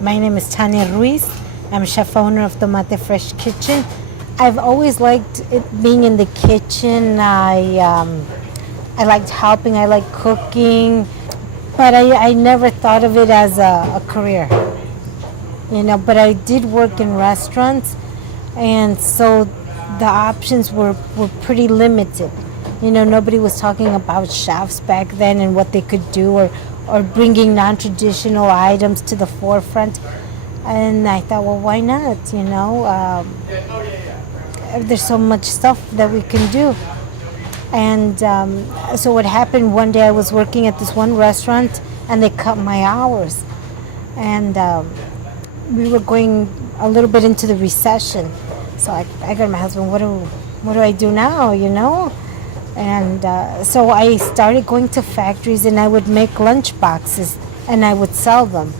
My name is Tanya Ruiz. I'm chef owner of Tomate Fresh Kitchen. I've always liked being in the kitchen. I liked helping. I like cooking, but I never thought of it as a career. But I did work in restaurants, and so the options were pretty limited. Nobody was talking about chefs back then and what they could do, or bringing non-traditional items to the forefront. And I thought, well, why not? There's so much stuff that we can do. And so what happened, one day I was working at this one restaurant and they cut my hours. And we were going a little bit into the recession. So I got my husband, what do I do now, And so I started going to factories and I would make lunch boxes and I would sell them.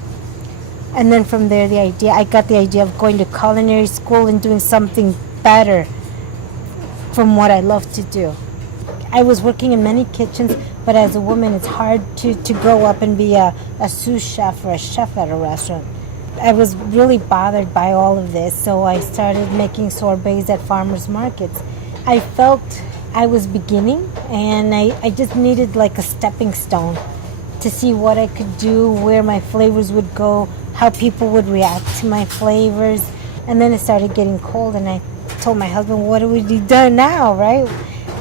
And then from there, I got the idea of going to culinary school and doing something better from what I love to do. I was working in many kitchens, but as a woman, it's hard to grow up and be a sous chef or a chef at a restaurant. I was really bothered by all of this, so I started making sorbets at farmers markets. I felt I was beginning, and I just needed like a stepping stone to see what I could do, where my flavors would go, how people would react to my flavors. And then it started getting cold, and I told my husband, what do we do now, right?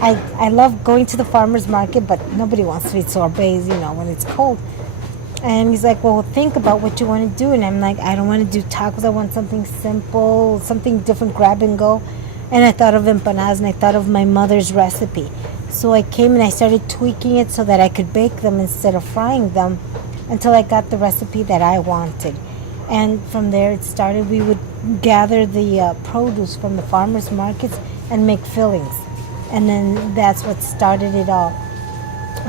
I love going to the farmer's market, but nobody wants to eat sorbets, when it's cold. And he's like, well, think about what you want to do. And I'm like, I don't want to do tacos. I want something simple, something different, grab and go. And I thought of empanadas, and I thought of my mother's recipe. So I came and I started tweaking it so that I could bake them instead of frying them until I got the recipe that I wanted. And from there it started. We would gather the produce from the farmers markets and make fillings. And then that's what started it all.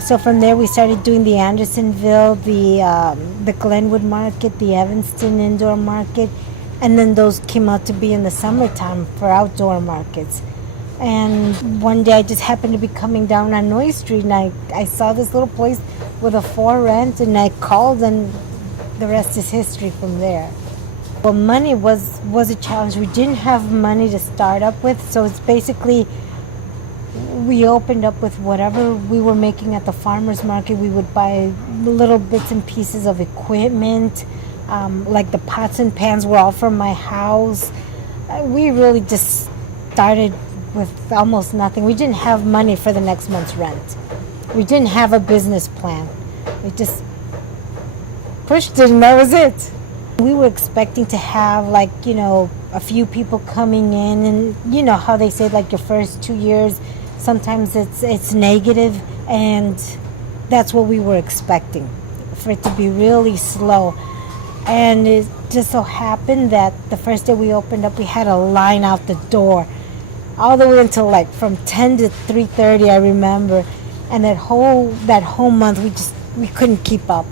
So from there we started doing the Andersonville, the Glenwood market, the Evanston indoor market, and then those came out to be in the summertime for outdoor markets. And one day I just happened to be coming down on Noy Street, and I saw this little place with a for rent, and I called, and the rest is history from there. Well, money was a challenge. We didn't have money to start up with, so it's basically we opened up with whatever we were making at the farmer's market. We would buy little bits and pieces of equipment, like the pots and pans were all from my house. We really just started with almost nothing. We didn't have money for the next month's rent. We didn't have a business plan. We just pushed it, and that was it. We were expecting to have a few people coming in, and how they say your first 2 years, sometimes it's negative, and that's what we were expecting, for it to be really slow. And it just so happened that the first day we opened up, we had a line out the door all the way until from 10 to 3:30, I remember. And that whole month we couldn't keep up.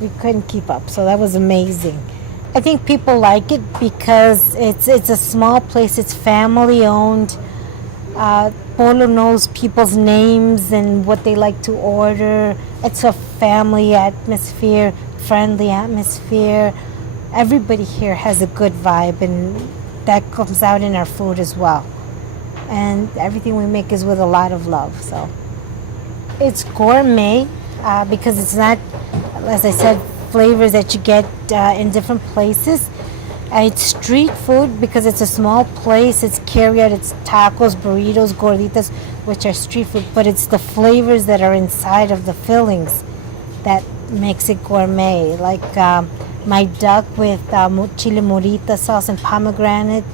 We couldn't keep up. So that was amazing. I think people like it because it's a small place. It's family owned. Polo knows people's names and what they like to order. It's a family atmosphere, friendly atmosphere. Everybody here has a good vibe, and that comes out in our food as well. And everything we make is with a lot of love. So it's gourmet because it's not, as I said, flavors that you get in different places. It's street food because it's a small place. It's carryout. It's tacos, burritos, gorditas, which are street food. But it's the flavors that are inside of the fillings that makes it gourmet. Like my duck with chile morita sauce and pomegranate.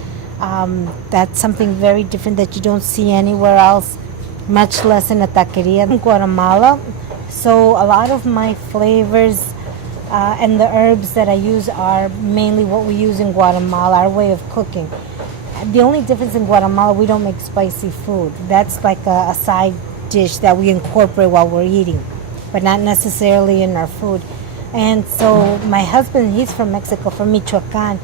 That's something very different that you don't see anywhere else, much less in a taqueria in Guatemala. So a lot of my flavors and the herbs that I use are mainly what we use in Guatemala, our way of cooking. The only difference in Guatemala, we don't make spicy food. That's like a side dish that we incorporate while we're eating, but not necessarily in our food. And so my husband, he's from Mexico, from Michoacan,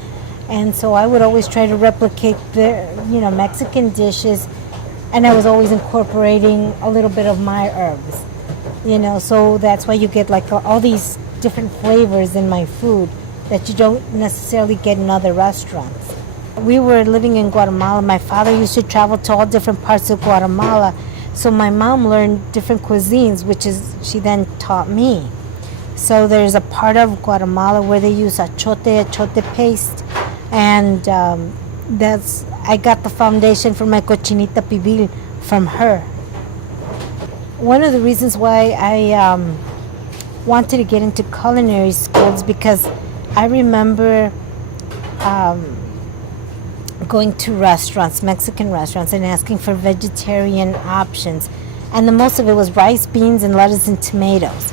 and so I would always try to replicate the Mexican dishes, and I was always incorporating a little bit of my herbs. So that's why you get all these different flavors in my food. that you don't necessarily get in other restaurants. We were living in Guatemala. My father used to travel to all different parts of Guatemala. So my mom learned different cuisines, she then taught me. So there's a part of Guatemala where they use achote paste, and I got the foundation for my cochinita pibil from her. One of the reasons why I wanted to get into culinary schools because I remember going to restaurants, Mexican restaurants, and asking for vegetarian options. And the most of it was rice, beans, and lettuce and tomatoes.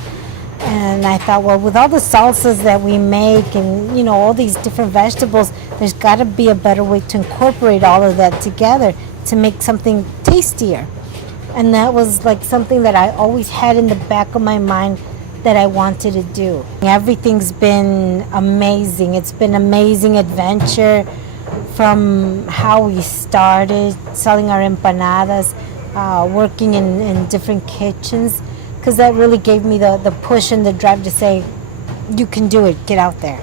And I thought, well, with all the salsas that we make and, all these different vegetables, there's got to be a better way to incorporate all of that together to make something tastier. And that was like something that I always had in the back of my mind that I wanted to do. Everything's been amazing. It's been an amazing adventure from how we started selling our empanadas, working in different kitchens, because that really gave me the push and the drive to say, you can do it, get out there.